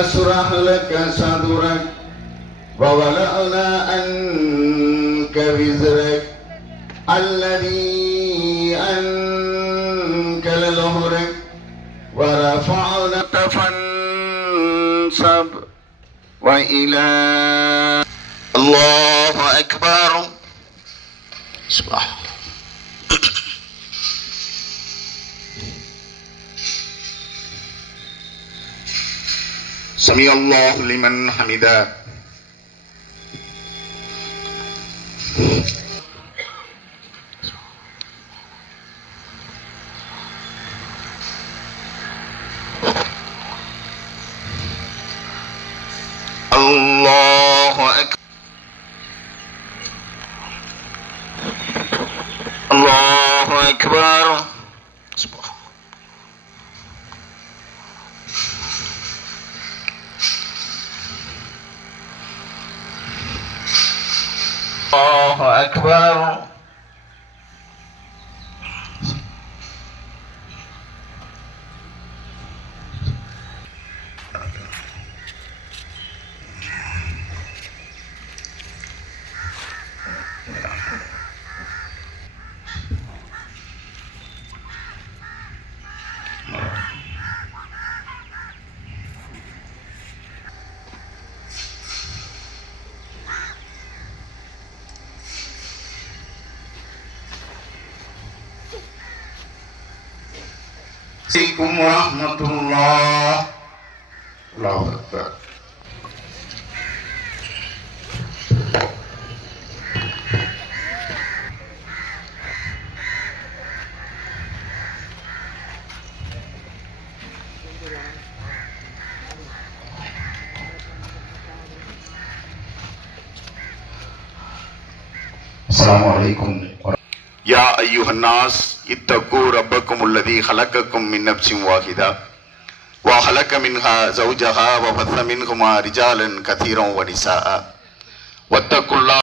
نشرح لك صدرك ووضعنا عنك وزرك الذي أنقض ظهرك ورفعنا فانصب وإلى الله أكبر. سبحان الله. سمع الله لمن حمده. الله أكبر. الله أكبر. الله أكبر. عليكم ورحمة الله. الله أكبر. السلام عليكم. يا أيها الناس اتقوا ربكم الذي خلقكم من نفس واحدة وخلق منها زوجها وبث منهما رجالا كثيرا ونساء واتقوا الله